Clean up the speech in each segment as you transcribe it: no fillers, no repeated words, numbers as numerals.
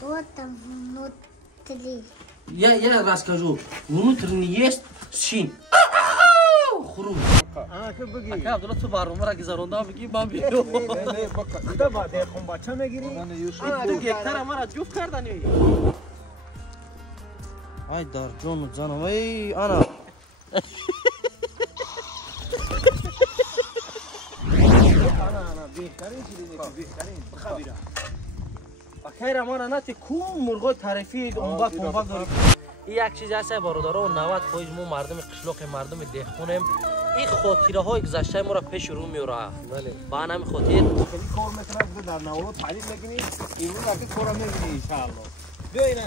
Вот там внутри. Я расскажу. Внутренний есть шин. Хрум. Ака Абдулла ту барномаро гузаронда бигӣ ман биём. Куда ба дехон бача мегирӣ? Ду гектара мара ҷуфт кардани. Ай дар ҷону ҷанам ай ана. Ана беҳтарин чизе ки беҳтарин бихабира. Ахайра мара нати кум мурғои тарифи онбак дорӣ. این یک چیز هست برادرها و 90% ما مردم قشلاق مردم دهقونیم این خاطره های گذشته ما را پیش رو میاره بله با همین خاطر خیلی کار میکنه در نورو تعلیم میکنی امروز اگه کار میکنی ان شاء الله بیا اینا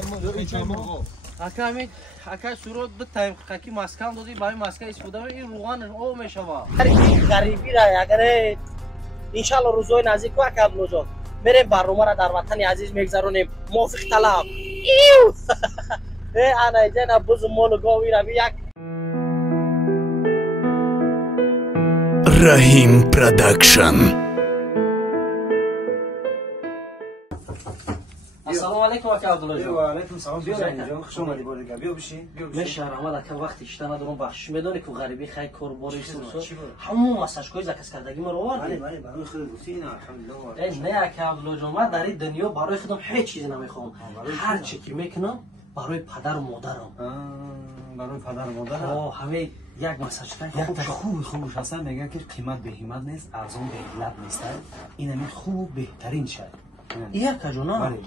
اکا سورو دو تایم کی مسکن دادی با این مسکن استفاده این روغن او میشوه غریبی را اگر ان شاء الله روزای نزدیک و اکا عبدالله جان میریم برنامه را در وطن عزیز میگذرونیم موافق طلب انا جانا بوز مول گاوی را یک رحیم پروداکشن. السلام علیکم اکا عبدالله جان. و علیکم سلام جان خوش اومدی بارگا بیا بشین میشه رحمت اکا وقتی اشتا ندارم بخشش میدونی که غریبی خیلی کار باری سوسو همون مساجکای زکس کردگی ما رو آوردی بله برای خود گفتین الحمدلله نه اکا عبدالله جان من در این دنیا برای خودم هیچ چیزی نمیخوام هر چی که میکنم برای پدر و مادرم برای پدر و مادر همه یک مساجکای خوبش هستن میگن که قیمت به همت نیست ارزان به علت نیست این همین خوب بهترین شد یک جونا بله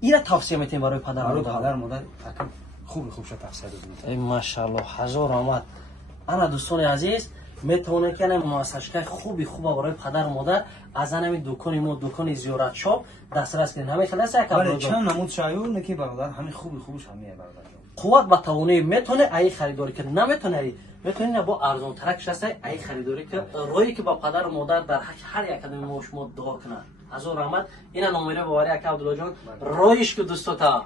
اینا توصیه میتین برای پدر و مادر خوب شد توصیه بدید ای ماشاءالله هزار رحمت انا دوستان عزیز میتونه که مساجکای خوب برای پدر و مادر از همین دکان ما دکان زیارت شاپ دسترس کنین همه خلاص یک بله چند نمود شایو نکی برادر همین خوبش همه برادر قوت با توانایی میتونه ای خریداری که نمیتونه میتونه با ارزان ترکش هست ای خریداری که رویی که با پدر و مادر در هر یک آدم ما شما دعا کنه از اون رحمت اینا نمره بواری اکا عبدالله جان رویش که دوستو تا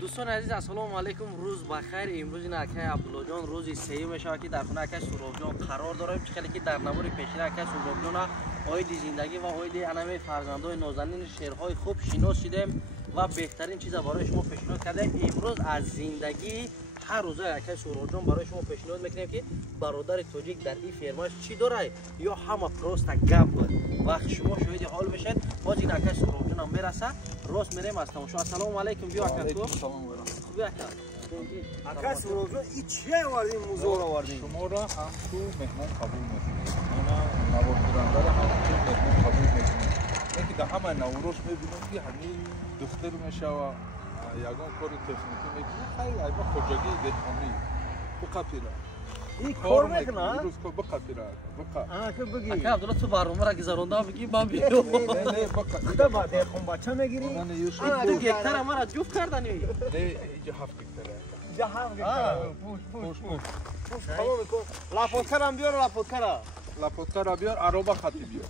دوستان عزیز السلام علیکم روز بخیر امروز این اکای عبدالله جان روز سهی میشه که در خونه اکای سهراب جان قرار داریم چه که در نمور پیشین اکای سهراب جان اوید زندگی و اوید انمی فرزندای نازنین شعرهای خوب شناس شدیم و بهترین چیز برای شما پیشنهاد کردیم امروز از زندگی هر روز اکای سهراب جان برای شما پیشنهاد میکنیم که برادر توجیک در این فرمایش چی داره یا همه پروست گپ وقت شما شاهد حال بشید باز این اکای سهراب جان هم میرسه راست میریم از تماشا السلام علیکم بیا اکا تو خوبی اکا اکا سهراب جان این چیه آوردین موضوع آوردین شما را هم تو مهمان قبول میکنیم انا نوارگیرنده را هم تو مهمان قبول میکنیم اینکه در همه نوروش میبینیم که همین دختر میشه و یگان کار تکنیکی میکنیم خیلی ایبا خوجگی دهخانی بقفیره این کار میکنه؟ این روز کار بقفیره اکا عبدالله تو برنامه را گذرانده بگی من بیام نه بقفیره کدا با دهخان بچه میگیری؟ دو گکتر مرا جفت کردنی نه اینجا 7 گکتره اینجا 7 گکتره پوش تمام کن لاپوتکر هم بیار لاپوتکر را بیار عربا خطی بیار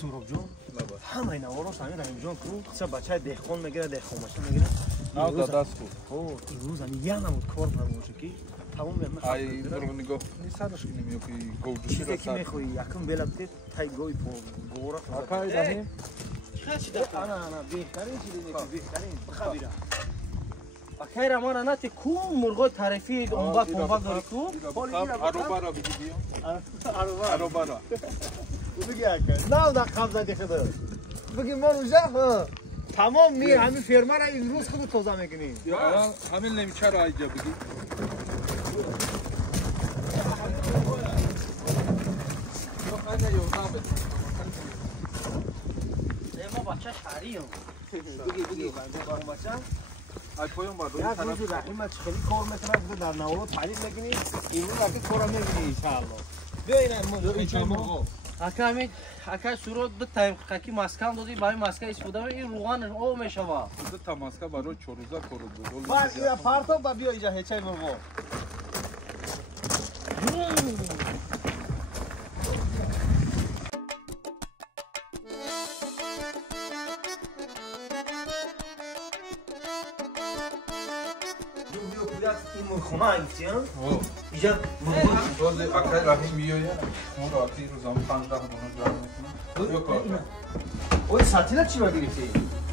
سهراب جان همه اینا وراش همین رحیم جان کو چه بچه دهقان میگیره دهقان بچه میگیره نه دست کو امروز هم یه نمود کار فرموشه که تمام میرم ای برو نگاه نیستش که نمیو که گوجوشی را چیزی که میخوای یکم بلبته تای گوی پو گورا اکای دهیم انا بهترین چیزی که بهترین بخبیره اکای ما نتی کم مرغای تعریفی اونباک داری تو عربا را بگی بیام عربا را بگی اکا نه در قبضه دیخده بگی ما روزه تمام میر همین فرما را امروز خود توضیح میکنیم یا همین نمیچه را اینجا بگی ما بچه شهری هم بگی بچه ای پایان بر روی یک روزی رحیم خیلی کار میکنه در نورو تعلیم میکنی امروز اگه کار میکنی انشاءالله بیا اینا اکا سورو دو تایم کی مسکن دادی با این مسکن استفاده این روغن او میشوه دو تا ماسکه برای 4 روزه کار بود بعد یا پارتو با بیا اینجا هیچای مرغو خونه گفتی ها او اینجا روز اکای رحیم میآید ما رو آتی روزام 5 دقیقه جمع میکنیم یا کار اوی ساتینا چی با گرفتی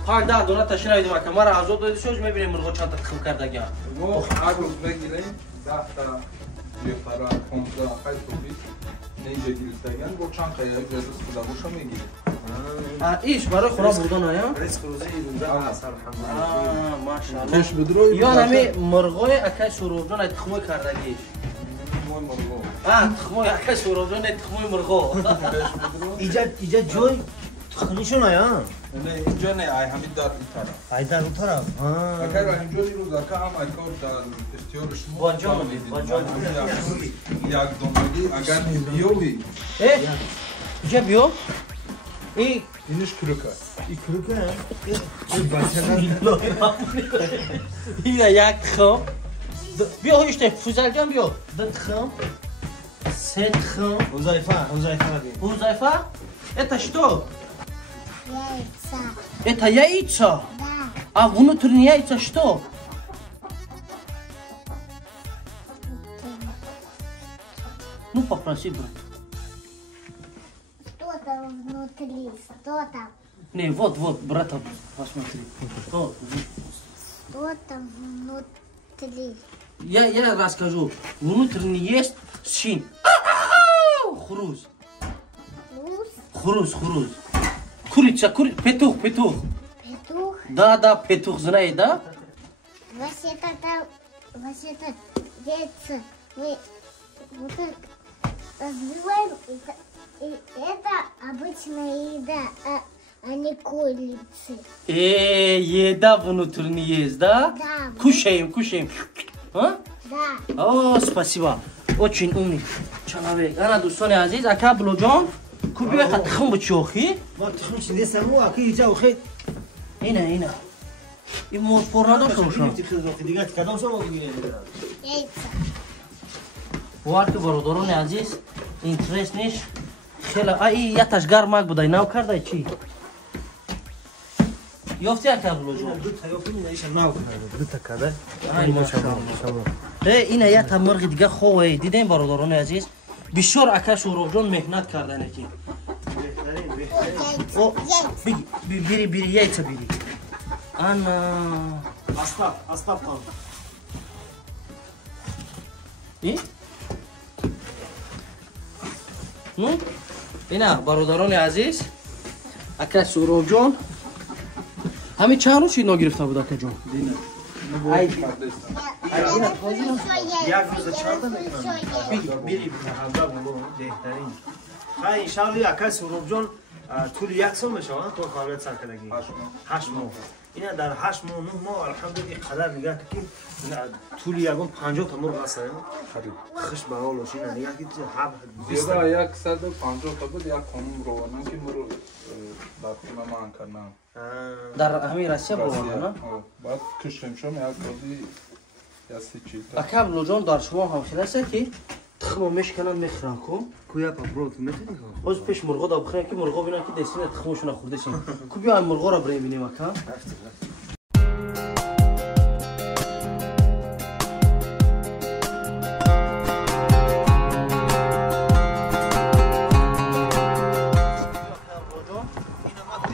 5-10 دلار تشریح ایدیم که ما را آزاد دادی شوش میبینیم مرغ چند تا تخم کردگی ما هر روز بگیریم 10 تا یه فرا 15 خیلی خوبی اینجا گرفتگن با چند خیلی جدید خدا باشم میگیریم ایش برای خونه بردن آیا؟ رزق روزی اینجا هست الحمدلله ماشاءالله کش بدروی یا همی مرغای اکای سروبجان تخم کردگیش ما مرغو تخم اکای سروبجان تخم مرغ کش بدروی اینجا جوی تخنیشون آیا نه اینجا نه ای همین در این طرف ای در اون طرف اگر اینجا روز اکا هم اکار در اختیار شما بانجان یک دنبالی اگر بیوی اینجا بیو اینش کروکه این کروکه نه این بچه اینه یک تخم بیا هیچ فوزل جان بیا دو تخم سه تخم حذیفه حذیفه это что Яйца. это яйца Да. а внутренние яйца что ну попроси брат Что там внутри? Что там? не вот брата посмотри вот. Что там внутри? Я расскажу. Внутренний есть син. Хруз. Луз? Хруз. Курица, петух. Петух? Да, петух, знаешь, да? Вообще-то яйца мы вот так разбиваем. И это обычная еда, а не курицы. Еда внутренний есть, да? Да. Кушаем. А? Да. О, спасибо. Очень умный человек. Ана دوستان عزیز اکا بلوجان کوبی خط خم بچوخی ما تخمش نیستم اکی اینجا خیلی اینا این موسپور نداشته باشم دیگه کدام شما بگیرید Яйца. وارد برادران عزیز اینترست نیش خیلی یه تشگر مگ بودای نو کرده چی؟ یافتی اکا بلوجان دو تا یافتی نیش نو کرده دو تا کرده اینه یه تا مرغ دیگه خواه دیدین برادران عزیز بسیار اکا سروبجان مهنت کردن که بری یایتا بری انا استاپ کن این؟ اینا برادران عزیز اکا سروبجان همین چند روز اینا گرفته بود اکا جان یک روز چهارده میکنم بری حضر بلو بهترین خواهی انشاءالله یکای سروبجان طول یک سال میشه تو قابلیت سرکردگی 8 ماه اینا در 8 ماه 9 ماه الحمدلله قدر نگاه که طول یکم 50 تا مرغ هست خش به حال باشه اینا نگاه که زیرا 150 تا بود یک خانم روانه که مرو در خونه ما انکرنم در همین رسیه بروانه نه؟ بعد کشیم شما یک بازی یاستی چیز اکا بلوجان در شما هم خیلی است که تخمو میشکنن میخورن کن کویا پاپروت میتونی از پیش مرغا دا بخورن که مرغا ببینن که دستین تخمشون خورده شین کو بیا این مرغا را بریم ببینیم اکا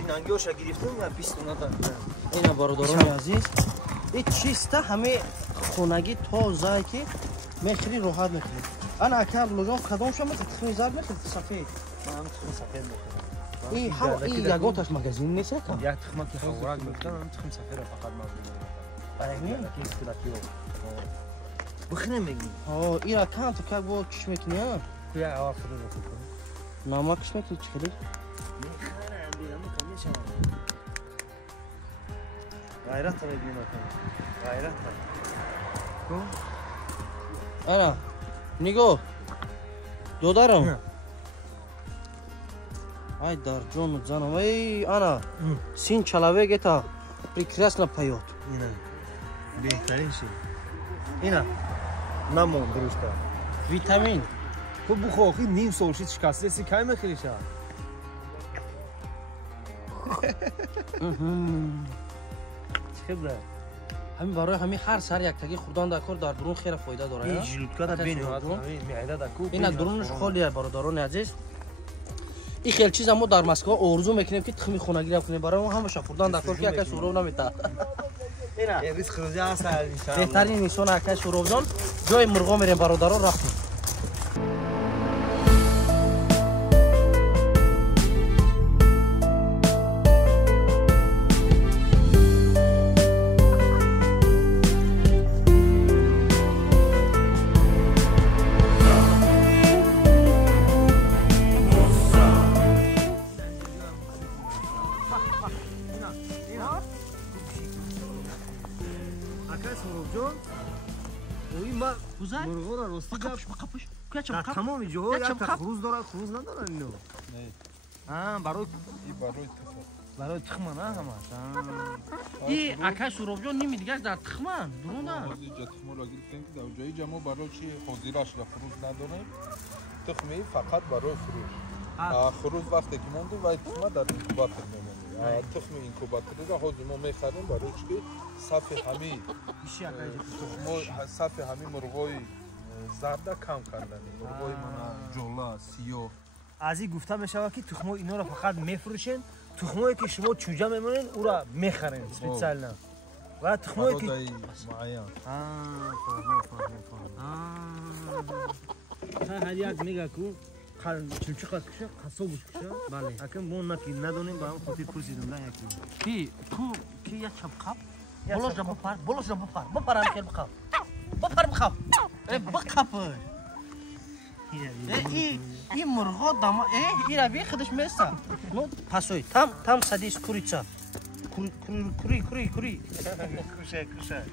نانگیوشا گرفتم و 20 تا اینا برادران عزیز این چیست همه خونگی تازه که میخری راحت میخری انا اکا بلوجان کدام شما تخمی زرد میخری سفید من هم تخم سفید میخورم این هم این یگانتش مگزین نیست اکا یک تخم که خوراک میخورم هم تخم سفید فقط مردم برای این که استلاتیو بخنم میگی این اکا تو که با چش میکنی ها کویا عوار خود میخورم نامکش میکنی چی خیلی غیرت میگیم غیرت انا نگاه دودارم ای در جون زنم ای انا سین چلاوه گتا прекрасно поет اینا بهترین شی اینا نمون درسته ویتامین تو بخوری نیم سالشی شکسته سی کی میخوری شا خبره همین برای همین هر سر یک تگی خوردن در کار در درون خیلی فایده داره. این ژلوتکا دا بین معده دا کو. این درونش خالیه برادران عزیز. این خیلی چیز ما در مسکو آرزو میکنیم که تخمی خونگی رو کنیم برای ما همش خوردن در کار که یک سورو نمیته. اینا امروز خروجی هست ان شاء الله. بهترین میشون یک سورو جان جای مرغا میریم برادران رفتیم. مرغا را راستی بقپش در تمام جاها یک تا خروز داره خروز نداره اینو. برای تخم نه همش. این اکای سوراب جان نمی دیگه در تخمن درونه. اینجا تخم را گرفتیم که در جای جمع برای چی حاضراش را خروز نداره. تخمی فقط برای فروش. خروز وقتی که مونده و تخم در اینکوباتور میمونه. تخم اینکوباتوری را حاضر ما میخریم برای چی صف همین صف همین مرغای زرده کم کردن. مرغای من جولا سیاه. از این گفته میشه که تخم اینا را فقط میفروشین. تخمایی که شما چوجه میمونین او را میخرین اسپیشال نه. و تخمایی که معین. هر یک میگه که چوچه قد کشه قصاب کشه. بله. اگه ما نکی ندونیم با اون خاطر پرسیدم نه یکی. کی یک چپخاب بولش را بپر خیلی بخواب بخواب این مرغا دما این روی خودش میسته نو پاسوی تام سادیس کوریچا کوری کوشه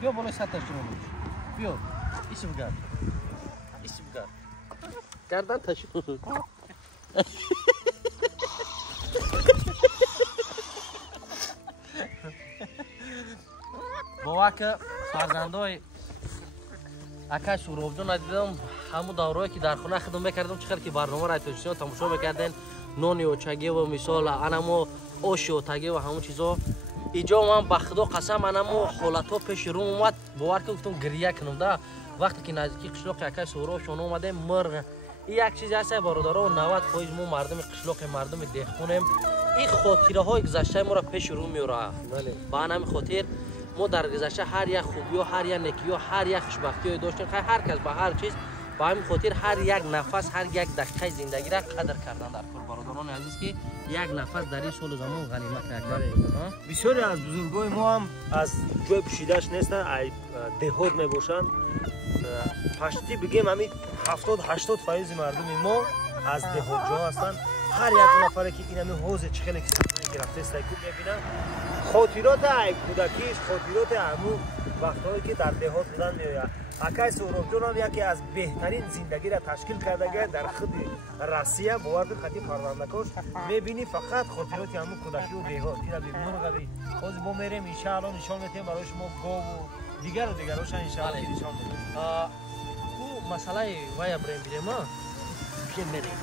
بیا بالا ساتش رو بیا اسم گار گردن تشو با که فرزندای اکای سوراب جان دیدم همون دوره‌ای که در خونه خودم می‌کردم چقدر که برنامه را تلویزیون تماشا می‌کردن نون و چگی و مثال انمو آش و تگی و همون چیزا اینجا من به خدا قسم انمو حالت‌ها پیش رو اومد باور که گفتم گریه کنم ده وقتی که نزدیکی قشلاق اکای سوراب شون اومده مرغ این یک چیز هست برادرها 90% ما مردم قشلاق مردم دهقونیم این خاطره‌های گذشته ما را پیش رو میاره بله با همین خاطر ما در گذشته هر یک خوبی و هر یک نکی و هر یک خوشبختی داشتیم هر کس به هر چیز با همین خاطر هر یک نفس هر یک دقیقه زندگی را قدر کردن در کار برادران عزیز که یک نفس در این سال زمان غنیمت کردن بسیاری از بزرگای ما هم از جای پوشیده‌اش نیستن دهات میباشن پشتی بگیم همین 70-80% مردم ما از دهات جا هستن هر یک نفره که این همین حوض چخیلی که سخنه گرفته است میبینن خاطرات کودکیش خاطرات همون وقتایی که در دهات بودن میآید اکای سوراب جان هم یکی از بهترین زندگی را تشکیل کرده در خود روسیه باور کن خطی پروندکاش میبینی فقط خاطرات همون کودکی و دهات اینا مرغ بی باز ما میریم ان شاء الله نشان میدیم برای شما گاو و دیگرش ان شاء الله نشان میدیم او مسئله وای ابراهیم بیریم ما که میریم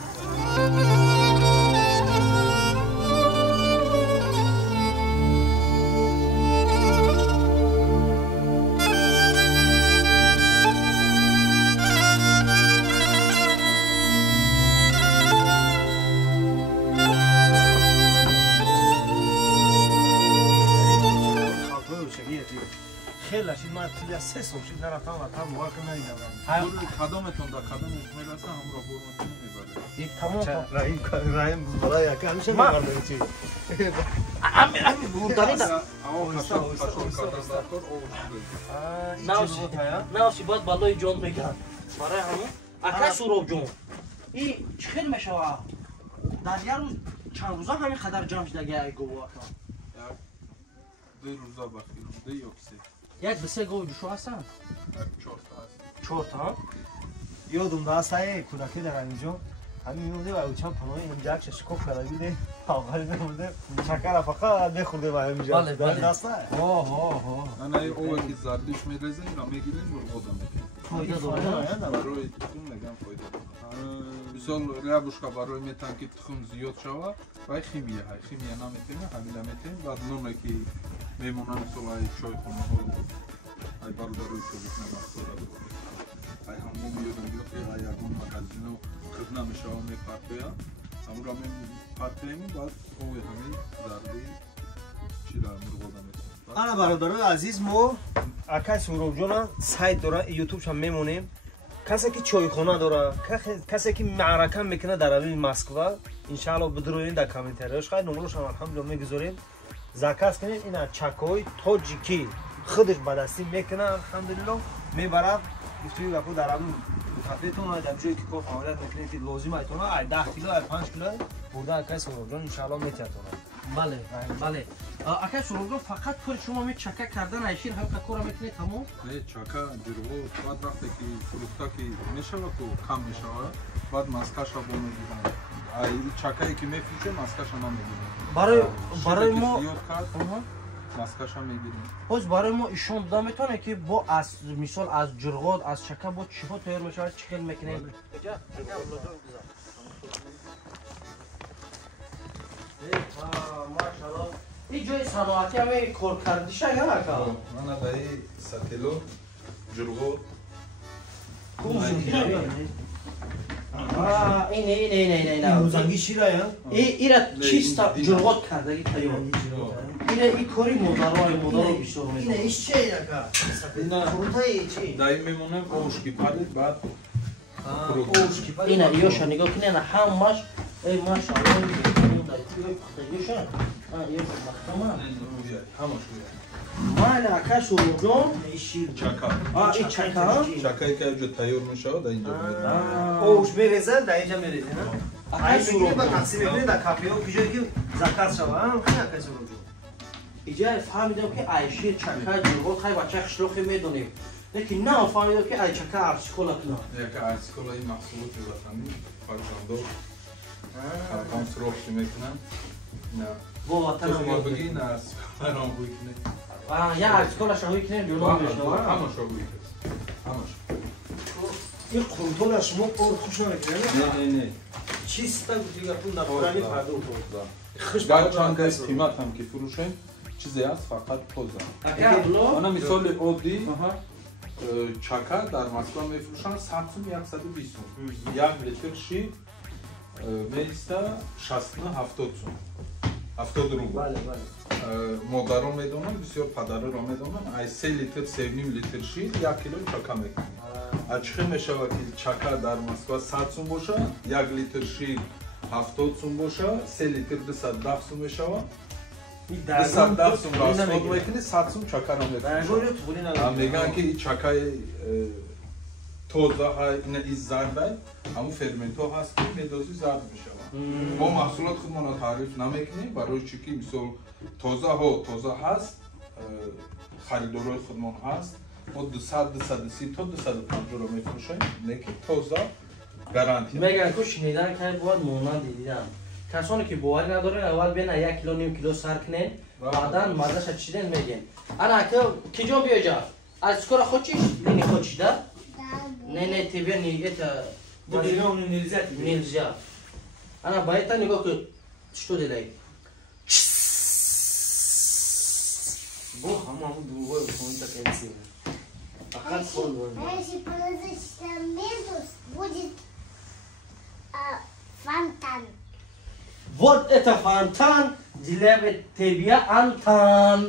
خیلی شد من توی 3 سال شد نرفتم و تا موقع ندیدم کدامتون در کدامش میرسه هم را برون میبره یک تمام رایم برای یک همیشه میبرده چی امی برداری دا ناوسی باید بالای جان بگم برای همون اکای سوراب جان این چخیل میشوه در یه روز چند روزا همین خدر جمع شدگه ای گوه 2 روزا بخیر 2 یا 3 یک به 3 گوه جوشو هستن 4 تا یادم داسته کودکی در اینجا همین میمونده و اوچان پناه اینجا که شکوف کرده بیده آقایی میمونده شکر فقط میخورده و اینجا بله داسته نه او که زردش میرزه اینا میگیرین مرغ آدم фоида дорад. барои тухм мегам фоида дорад. Мисол рябушка барои метан ки тухм зиёд шава, вай химия наметем, ҳамина метем, баъд номе ки мемонам мисол ай чойхонаҳо, ай бародарои чобитна махсулат. Ай ҳамон ёдам биёфте, ай ягон магазино хидна мешава мепарпея, амура мепарпеем, баъд ове ҳамин зарби чира мурғода метем. ана бародарои азиз, мо акай Суровҷона сайт дора, ютубшам мемонем. کسی که چایخانه داره، کسی که معرکه میکنه در اوین مسکو، انشالله بدروین در کامنتاریش خواهد نمروش هم الحمدلله میگذاریم زکات کنیم. اینا چکای تاجیکی خودش به دستی میکنه الحمدلله میبره گفتوی گپو در اوین کافیتون در جایی که کار فعالیت میکنید که لازم ایتونه 10 کیلو 5 کیلو برده اکای سروجان انشالله میتونه. بله بله اکای سروجان فقط کار شما می چکه کردن ایشین هم کار میکنید تمام؟ نه چکه جرو بعد وقتی که فروخته که میشه و تو کم میشه بعد ماسکش رو میگیرن. ای چکه‌ای که میفروشه ماسکش هم میگیرن. برای ما ماسکش هم میگیریم. باز برای ما ایشون داده میتونه که با از مثال از جرغاد از چکه با چیها تیار میشه چی خیلی میکنیم؟ ماشاءالله این جای صنعتی همه کار کردیشه یا نکا؟ من دایی ستیلو جرغاد اینه روزنگی شیره یا؟ ایره چیست جرغاد کردگی تیار؟ این کاری مدارای بسیار میکنه. اینه ایش چه یکا؟ فروتای چی؟ دایی میمونه اوشکی پرید بعد اوشکی پرید اینه ایوشا نگاه کنه نه همش ای ماشاءالله ایوشا همش مال اکای سروجان چکه این چکه چکه‌ای که اینجا تیار میشه در اینجا میگیرن. اوش میریزه در اینجا میریزه نه؟ اکای سروجان تقسیم میکنه در کافه ها کجایی که زکات شوه خیلی اکای سروجان اینجا فهمیدم که ایشیر چکه جرغاد خیلی بچه خشلوخی میدونیم لیکن نه فهمیدم که ای چکه ارسیکولا کنه یک ارسیکولا این محصولات وطنی فرزندو خلقان سروخ میکنن نه با وطن تو ما بگی نه ارسیکولا را بوی کنه یا ارسیکولا شهوی کنه جلو میشنوه همش را بوی کنه همش این خونتون از شما پر خوش نمیکنه نه چیست تا دیگه پول نپورانی فردا خش بعد چند دست قیمت هم که فروشن چیزی هست فقط پوزه انا مثال عادی چکه در مسکو میفروشن 100 سوم 120 سوم یک لیتر شیر میسته 60 نه 70 سوم 70 روبل بله بله مادران میدونن بسیار پدران را میدونن ای 3 لیتر 3.5 لیتر شیر 1 کیلو چکه میکنن اچخه میشود که چکه در مسکو 100 سوم باشه 1 لیتر شیر 70 سوم باشه 3 لیتر 210 سوم میشود 210 سوم را اسفاد میکنی 100 سوم چکه را میفروشن میگن که این چکه تازه این از زرده همون فرمنتو هست که میدازی زرد میشود ما محصولات خودمان را تعریف نمیکنیم برای چی که مثال تازه هست خریدارای خودمان هست ما 200 230 تا 250 را میفروشیم لیکن تازه گارانتی میگن که شنیدن که باید مانند دیدن کسانی که باوری ندارن اول بیان 1 کیلو نیم کیلو سر کنن بعدا مزهش چیدن میگن انا که کجا بیاجا از کار خودش نی خودش ده نه تبیا نیت دیگه اون نیلزیا انا باید تا نگاه که چطور دیدی بو همون دوغه بخونی تا کنسی فقط کن Если положить медус, будет фонтан. Вот это фонтан для тебя, Антон.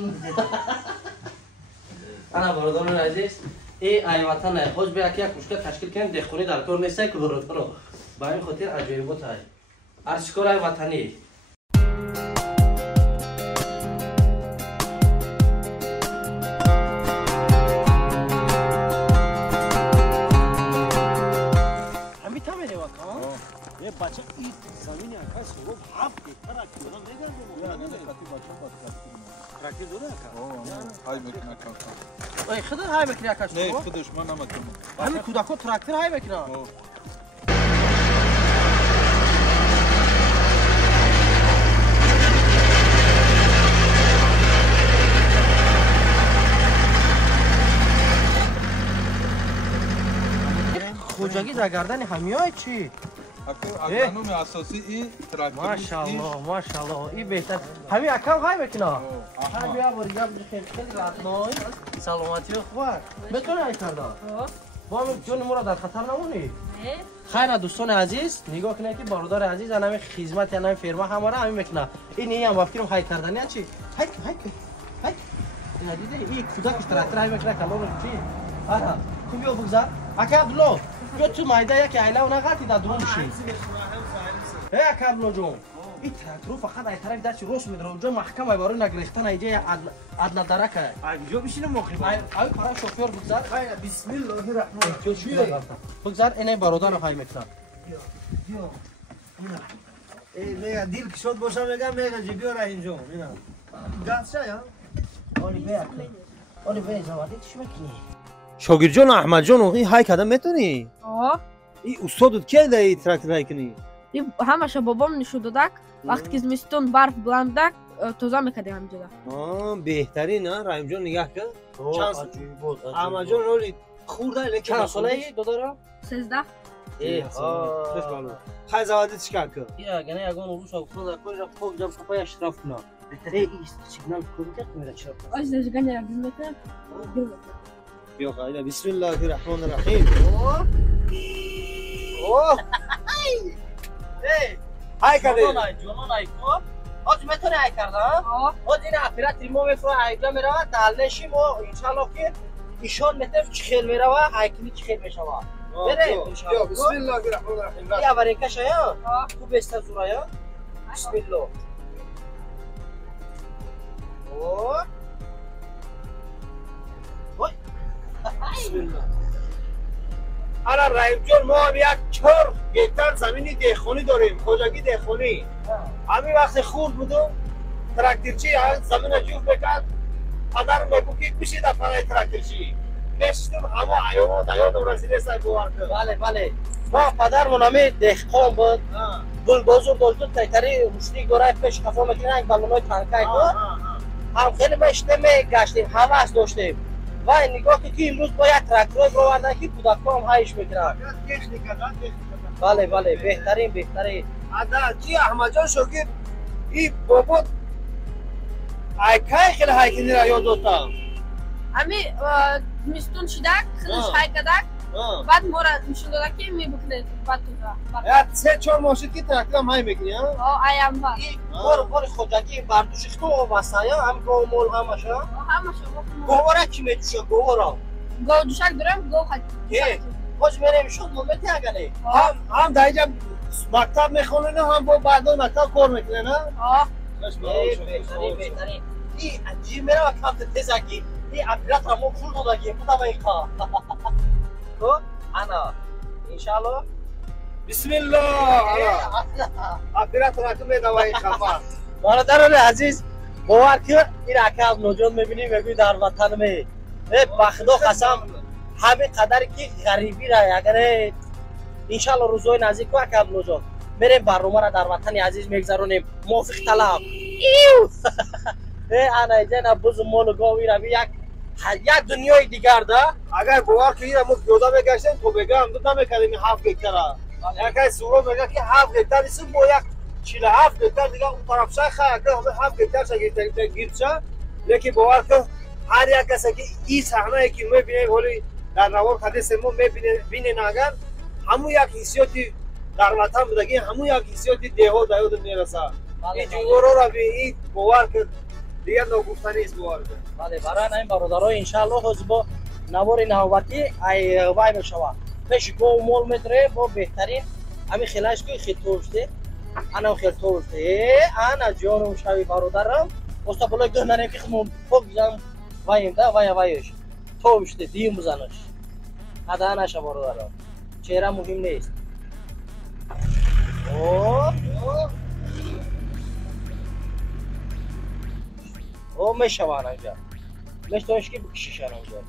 انا برادران عزیز ای وطن خوش به یک مشکل تشکیل کنیم دهخونی در کار نیسته که برادران با این خاطر عجایبات های ارسیکولا وطنی همین تا میره وکا یه بچه این زمین اکای سروب 7 هکتار اکیورا میگردیم ترکی دوره اکا های میکنه کارتا ای خدا های میکنه اکا نه سروب خودش من نمیکنم همین کودکا تراکتور های میکنه خوجگی در گردن همیای چی؟ اکنوم اساسی این تراکتور ماشاءالله این بهتر همین اکم های بکنه همین بیا برگم خیلی راحت نای سلامتی خوبه بتونه ای کرده با هم جون ما در خطر نمونی خیر دوستان عزیز نگاه کنید که برادر عزیز همین خدمت همین فرما هماره همین میکنه این هم فکرم های کردنی چی هک دیدی این کودک تراکتور های میکنه کلام چی آها خوب بیا بگذار اکا عبدالله بیا تو مایده یک عیله اونا غلطی در درون بشی اکا عبدالله جون این تراکتور فقط ای طرف دست روش میدره اونجا محکمه بارو نگرفتن ایجا عدل درکه اینجا بشینم مخیب این کارا شوفیر بگذار بسم الله الرحمن الرحیم بگذار اینه برادر رو خواهی میکنم میگه دیل کشود باشم میگه جی بیاره اینجا میگه گاز شایا اولی بیا زوادی چی میکنی شاگرد جان احمد جان این های کدام میتونی آه این استادت کی دایی تراکتور های کنی این همش بابام نشون دادک وقتی که زمستون برف بلندک توزا میکردیم همینجا بهترین ها رحیم جان نگاه کن عجیب بود احمد جان رولی خورده لیکن چند ساله ای دادارم 13 خیلی زوادی چیکار کن یا گنه یگان روش افتاد کلی رفت خوب جام پای اشراف کنه ای سیگنال کوبی کرد میره چرا از زجگان را گزمتن بیا قاعده بسم الله الرحمن الرحیم اوه های کرده جونو نایکو آج میتونه ای کرده ها آج این اخیرت ریمو میفرو ایجا میره دال نشیم و انشالله که ایشون میتونه چخیل میره و هایکنی چخیل میشه و بره انشالله بسم الله الرحمن الرحیم یا برکش یا خوب است زورا یا بسم الله اوه بسم الله حالا رحیم جان ما هم یک 4 گیتر زمینی دهخانی داریم خوجگی دهخانی همین وقت خورد بودم تراکتورچی زمین جوف بکرد پدر میگو که کشید افرای تراکتورچی نشتم همه عیامات عیادم رسیده سر بوار کرد بله ما پدرمون همه دهقان بود بلدوزر دولتون تایتری روشنی گرای پیش خفا میکنه یک بالونای تانکای بود هم خیلی مشته میگشتیم حواس داشتیم و نگاه که امروز باید تراکتور بروردن که کودکان هم هایش میکنن بله بهترین ادا جی احمد جان شوگیر این بابا ایکای خیلی هایکنی را یاد دادم امی زمستون شدک خیلیش های کدک بعد مورا نشون دادک که میبکنه بعد توزا یا 3-4 ماشین که تراکتور هم های میکنی ها؟ ایم با این بار خودجگی بردوش اختو بستایا هم گو مول همشه همش گوارا چی میتوشه گوارا گو دوشک دارم گو خد خوش میریم شد مومنتی اگه هم در اینجا مکتب میخونه نه هم با بعدا مکتب کار میکنه نه؟ بهترین این عجیب میره و کمت تزگی این اپیرات را مو پول دادگی بودا با ایقا تو انا انشالله بسم الله اپیرات را تو میدوایی خفا برادران عزیز باور که این اکاب نوجوان میبینی میگوی در وطن می بخدا قسم همین قدر که غریبی را اگر انشالله روزهای نزدیک و اکاب نوجوان میریم برنامه را در وطن عزیز میگذرونیم موافق طلب انا ایجا بوز مول گاوی را یک دنیای دیگر ده اگر باور که این مو پیاده میگشتیم تو بگم دو نمیکردیم 7 گیتر یکی سورو میگه که 7 گیتر نیست با یک 47 گیتر دیگه اون طرف شخ اگر 7 گیتر شگیتر گیرد شد لیکن باور که هر یک کسی که این صحنه که میبینیم ولی در روان حدیث ما میبینین اگر همون یک حسیاتی در وطن بودگی همون یک حسیاتی دیها دیاد میرسه این جوارا را به این باور که دیگه نگفتنی است باور که بله برای این برادرها انشالله با نوار نوبتی ای وای میشوه پیش گو مول میدره با بهترین همین خیلیش که خیلی توشته انا خیلی توشته انا جانم شوی برادرم واسه بالا گندنه که خمون بگم وایم ده وایش توشته دیم بزنش ادا نشه برادرم چهره مهم نیست او میشوانه اینجا میشتونش که بکشیشن اینجا